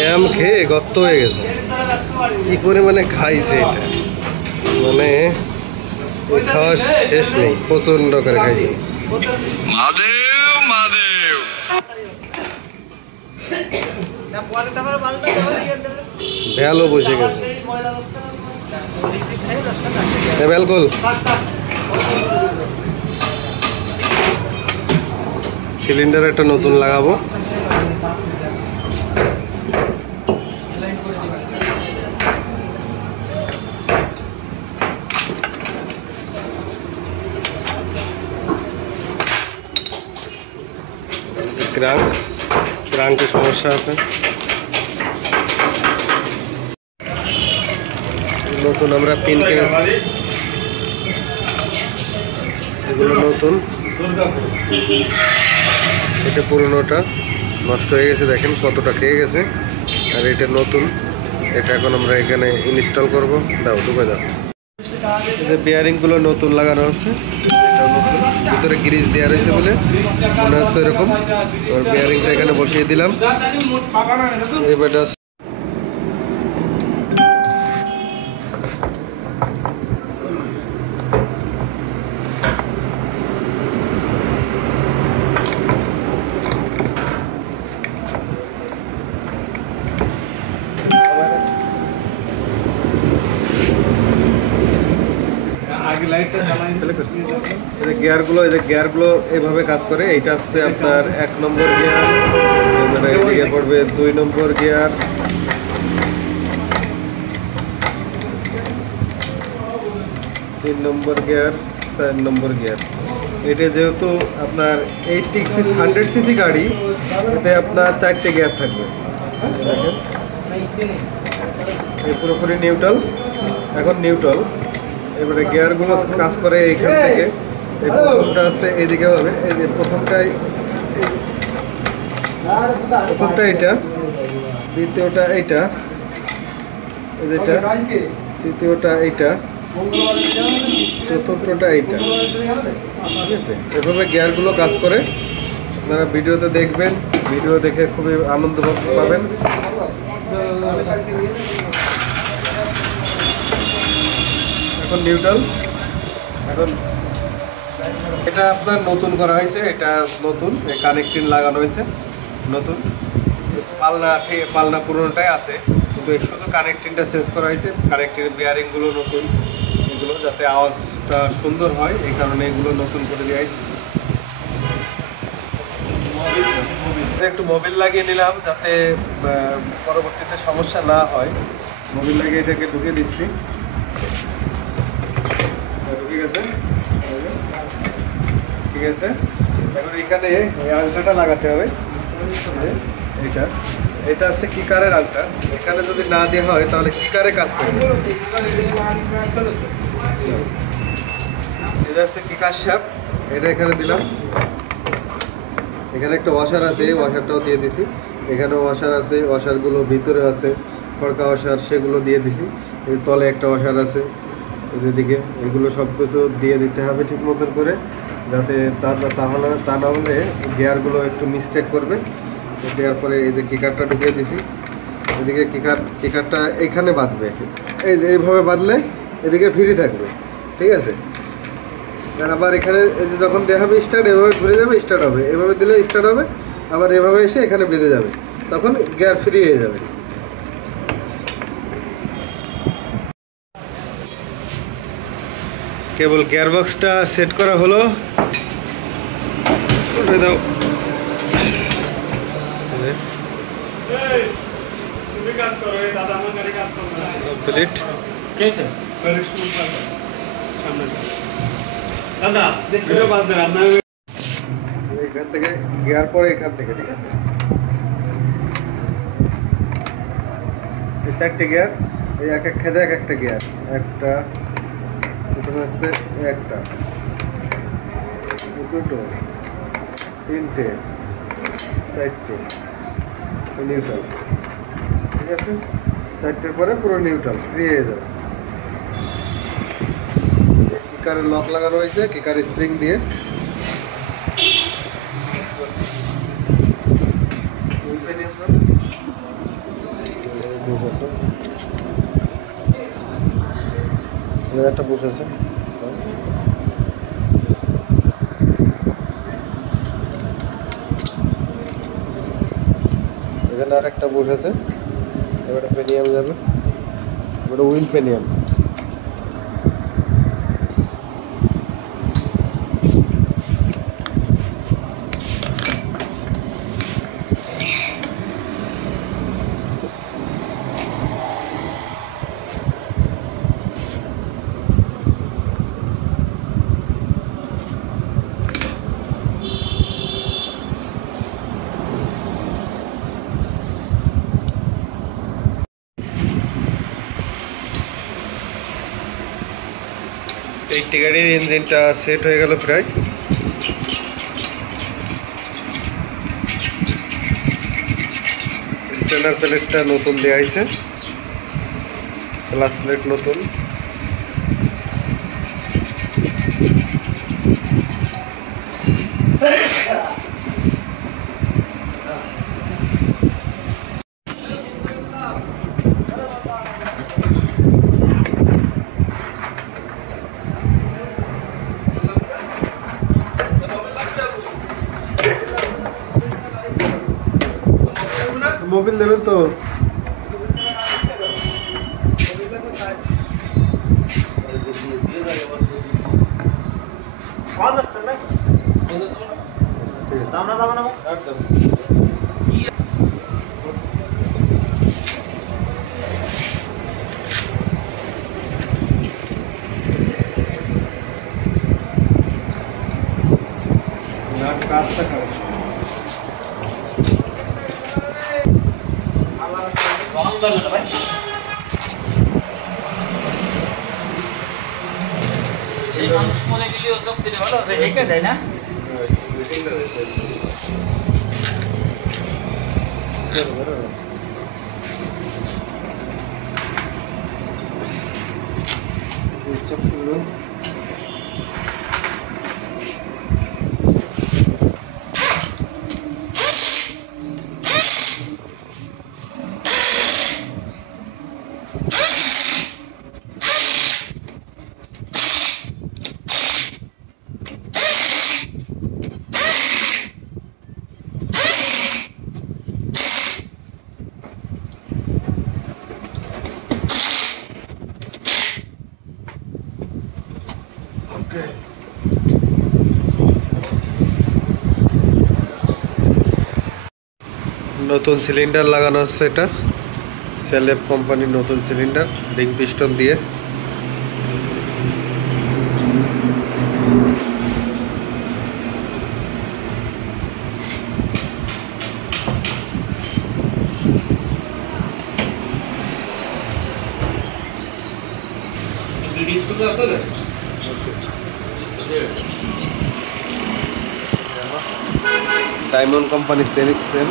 ক্যাম খেয়ে গর্ত হয়ে গেছে, কি পরিমাণে খাইছে এটা, মানে খাওয়া শেষ নেই, প্রচন্ড করে খাইছে। ভ্যালও বসে গেছে, বিলকুল সিলিন্ডার একটা নতুন লাগাবো। ক্রাঙ্কের সমস্যা আছে, নতুন আমরা পিন কিনেছি, এগুলো নতুন, এটা পুরোনোটা নষ্ট হয়ে গেছে, দেখেন কতটা খেয়ে গেছে, আর এটা নতুন, এটা এখন আমরা এখানে ইনস্টল করব। দাও ঢুকে দাও। এই যে বিয়ারিংগুলো নতুন লাগানো হচ্ছে, এটা নতুন, ভিতরে গ্রিজ দেওয়া রয়েছে বলে মনে হচ্ছে এরকম। আর বিয়ারিংটা এখানে বসিয়ে দিলাম। এবারটা গিয়ারগুলো এইভাবে কাজ করে। এইটা হচ্ছে আপনার 1 নম্বর গিয়ার, মানে এদিকে পড়বে 2 নম্বর গিয়ার, 3 নম্বর গিয়ার, 4 নম্বর গিয়ার। এটা যেহেতু আপনার 100 সিসি গাড়ি, এতে আপনার 4টে গিয়ার থাকবে। এই পুরোপুরি নিউট্রাল, এখন নিউট্রাল। এবারে গিয়ারগুলো কাজ করে এইখান থেকে। এই প্রথমটা আছে এইদিকে হবে, এই যে প্রথমটা এটা, দ্বিতীয়টা এইটা, যেটা তৃতীয়টা এইটা, চতুর্থটা এইটা, ঠিক আছে? এভাবে গিয়ারগুলো কাজ করে। আপনারা ভিডিওতে দেখবেন, ভিডিও দেখে খুবই আনন্দ পাবেন। এখন নিউট্রাল, এখন এটা আপনার নতুন করা হয়েছে, এটা নতুন কানেক্টিং লাগানো হয়েছে নতুন। পালনা পুরোনোটাই আছে, কিন্তু শুধু কানেক্টিংটা চেঞ্জ করা হয়েছে। কানেক্টিং বিয়ারিংগুলো নতুন, এগুলো যাতে আওয়াজটা সুন্দর হয় এই কারণে এগুলো নতুন করে দেওয়া হয়েছে। একটু মোবিল লাগিয়ে নিলাম যাতে পরবর্তীতে সমস্যা না হয়। মোবিল লাগিয়ে এটাকে ঢুকিয়ে দিচ্ছি, ঢুকে গেছে, ঠিক আছে। এখন এখানে এই আংটাটা লাগাতে হবে, এটা হচ্ছে কিকারের আংটা। এখানে যদি না দেওয়া হয় তাহলে কিকারে কাজ করবে। এটা হচ্ছে কিকার শ্যাফট, এটা এখানে দিলাম। এখানে একটা ওয়াশার আছে, এই ওয়াশারটাও দিয়ে দিছি। এখানে ওয়াশার আছে, ওয়াশারগুলো ভিতরে আছে, খড়কা ওয়াশার, সেগুলো দিয়ে দিছি। এই তলে একটা ওয়াশার আছে এদিকে, এগুলো সব কিছু দিয়ে দিতে হবে ঠিক মতন করে, যাতে তা না হলে গিয়ারগুলো একটু মিস্টেক করবে। দেওয়ার পরে এই যে কিকারটা ঢুকিয়ে দিছি, এদিকে কিকারটা এইখানে বাঁধবে, এই যে এইভাবে বাঁধলে এদিকে ফ্রি থাকবে, ঠিক আছে। আর আবার এখানে এই যে যখন দেওয়া হবে স্টার্ট, এভাবে ঘুরে যাবে, স্টার্ট হবে, এভাবে দিলে স্টার্ট হবে, আবার এভাবে এসে এখানে বেঁধে যাবে, তখন গিয়ার ফ্রি হয়ে যাবে। কেবল গিয়ার বক্সটা সেট করা হলো, দাও প্লেট এখান থেকে গিয়ার পরে এখান থেকে, ঠিক আছে। এই 4টে গিয়ার, এই এক খেদে একটা গিয়ার, একটা প্রথমে হচ্ছে একটা, দুটো, 3টে, 4টে, নিউট্রাল। ঠিক আছে, 4টের পরে পুরো নিউট্রাল ফ্রি হয়ে যাবে। কিকারের লক লাগানো হয়েছে, কিকার স্প্রিং দিয়ে। একটা বুশ আছে, এখানে আর একটা বুশ আছে। এবারে পেনিয়াম যাবে, এবারে উইল পেনিয়াম। এই গাড়ির ইঞ্জিনটা সেট হয়ে গেল প্রায়। স্ট্যান্ডার্ড প্লেটটা নতুন দেওয়া হয়েছে, ক্লাস প্লেট নতুন। মোবিল দেবেন তো? কাজটা খারাপ। সেই মানুষ মরে গেলেও সব দিলে ভালো আছে, হেঁকে দেয় না? নতুন সিলিন্ডার লাগানো হচ্ছে, এটা সেলেব কোম্পানির নতুন সিলিন্ডার রিং পিস্টন দিয়ে। ডায়মন্ড কোম্পানির টেনিস সেল।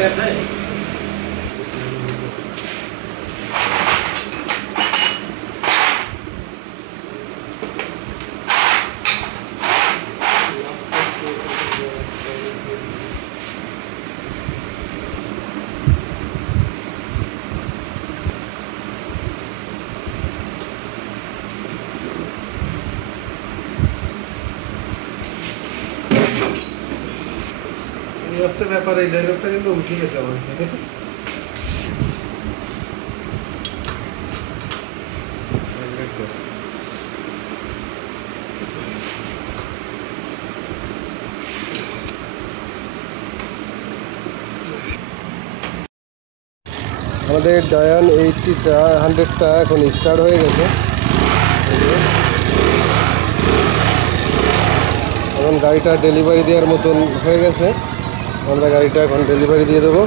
এই হচ্ছে ব্যাপার, এই ডায়লগটা কিন্তু উঠে গেছে আমার। আমাদের ডায়ান 80টা 100টা এখন স্টার্ট হয়ে গেছে। এখন গাড়িটা ডেলিভারি দেওয়ার মতন হয়ে গেছে, আমরা গাড়িটা এখন ডেলিভারি দিয়ে দেবো।